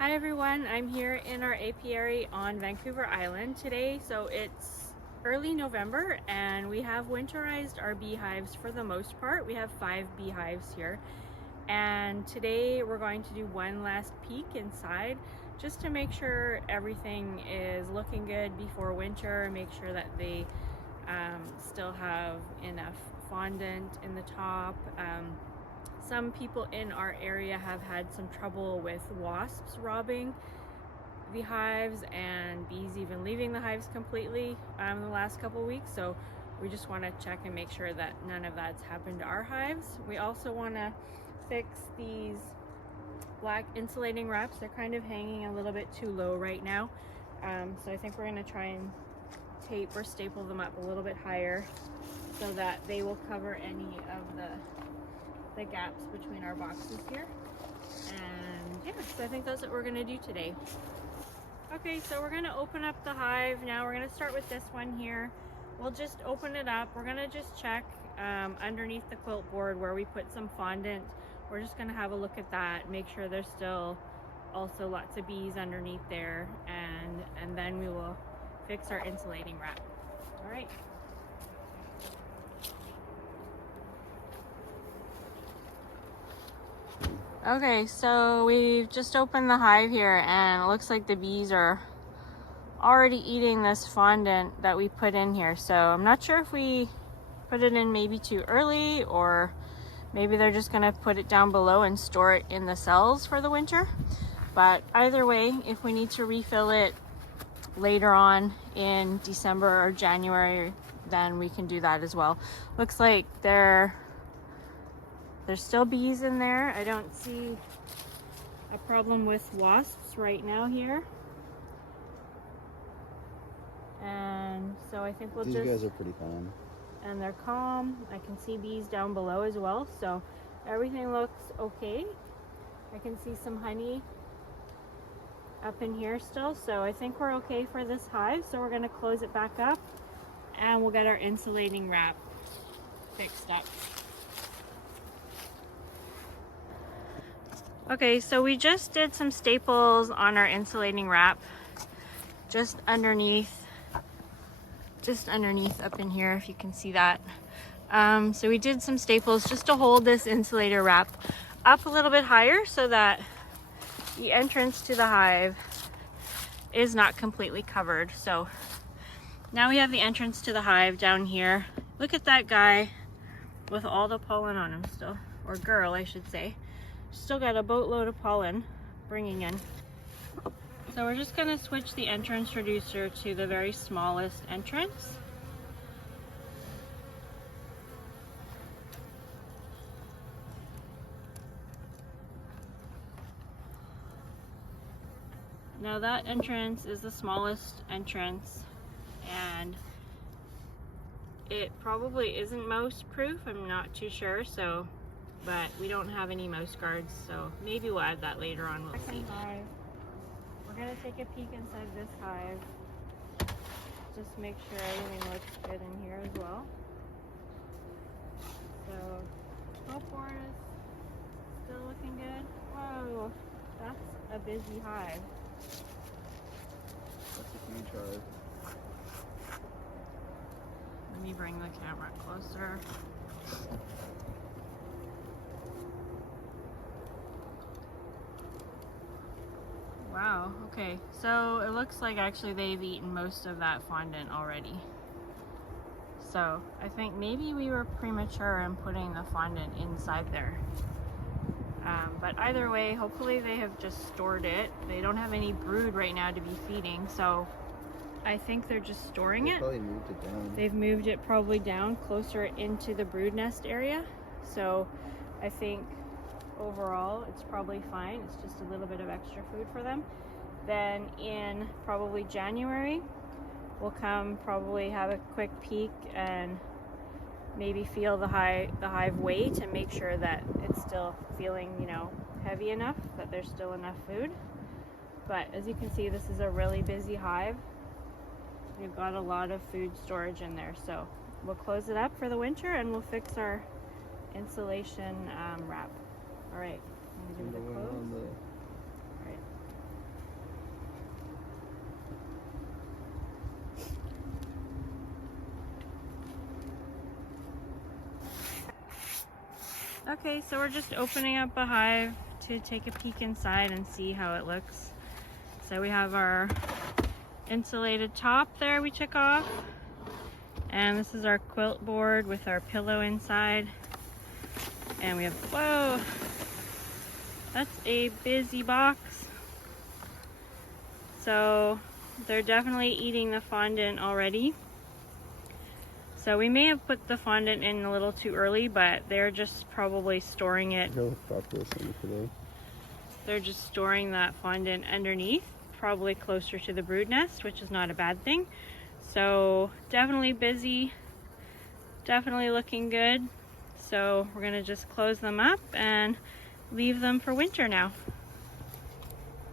Hi everyone, I'm here in our apiary on Vancouver Island today. So it's early November and we have winterized our beehives for the most part. We have 5 beehives here. And today we're going to do one last peek inside just to make sure everything is looking good before winter, make sure that they still have enough fondant in the top. Some people in our area have had some trouble with wasps robbing the hives and bees even leaving the hives completely the last couple weeks. So we just want to check and make sure that none of that's happened to our hives. We also want to fix these black insulating wraps. They're kind of hanging a little bit too low right now. So I think we're going to try and tape or staple them up a little bit higher so that they will cover any of the gaps between our boxes here. And yeah, so I think that's what we're going to do today. Okay, so we're going to open up the hive now. We're going to start with this one here. We'll just open it up. We're going to just check underneath the quilt board where we put some fondant. We're just going to have a look at that, make sure there's still also lots of bees underneath there, and then we will fix our insulating wrap. All right. Okay, so we've just opened the hive here and it looks like the bees are already eating this fondant that we put in here. So I'm not sure if we put it in maybe too early, or maybe they're just gonna put it down below and store it in the cells for the winter. But either way, if we need to refill it later on in December or January, then we can do that as well. Looks like there's still bees in there. I don't see a problem with wasps right now here. And so I think These guys are pretty calm. And they're calm. I can see bees down below as well. So everything looks okay. I can see some honey up in here still. So I think we're okay for this hive. So we're gonna close it back up and we'll get our insulating wrap fixed up. Okay, so we just did some staples on our insulating wrap just underneath up in here, if you can see that. So we did some staples just to hold this insulator wrap up a little bit higher so that the entrance to the hive is not completely covered. So now we have the entrance to the hive down here. Look at that guy with all the pollen on him still, or girl I should say. Still got a boatload of pollen bringing in. So we're just going to switch the entrance reducer to the very smallest entrance. Now that entrance is the smallest entrance, and it probably isn't mouse proof, I'm not too sure, but we don't have any mouse guards, so maybe we'll add that later on. We'll see. Hive. We're gonna take a peek inside this hive. Just make sure everything looks good in here as well. So, quilt board is still looking good. Whoa, that's a busy hive. That's a huge hive. Let me bring the camera closer. Wow, okay, so it looks like actually they've eaten most of that fondant already. So I think maybe we were premature in putting the fondant inside there. But either way, hopefully they have just stored it. They don't have any brood right now to be feeding, so I think they're just storing it. Probably moved it down. They've moved it probably down closer into the brood nest area. So I think overall it's probably fine. It's just a little bit of extra food for them. Then in probably January, we'll come probably have a quick peek and maybe feel the hive weight and make sure that it's still feeling, you know, heavy enough, that there's still enough food. But as you can see, this is a really busy hive. We've got a lot of food storage in there, so we'll close it up for the winter and we'll fix our insulation wrap. All right, I'm gonna give it a close. All right. Okay, so we're just opening up a hive to take a peek inside and see how it looks. So we have our insulated top there we took off. And this is our quilt board with our pillow inside. And we have, whoa, that's a busy box. So they're definitely eating the fondant already. So we may have put the fondant in a little too early, but they're just probably storing it. They're just storing that fondant underneath, probably closer to the brood nest, which is not a bad thing. So definitely busy, definitely looking good. So we're gonna just close them up and leave them for winter now.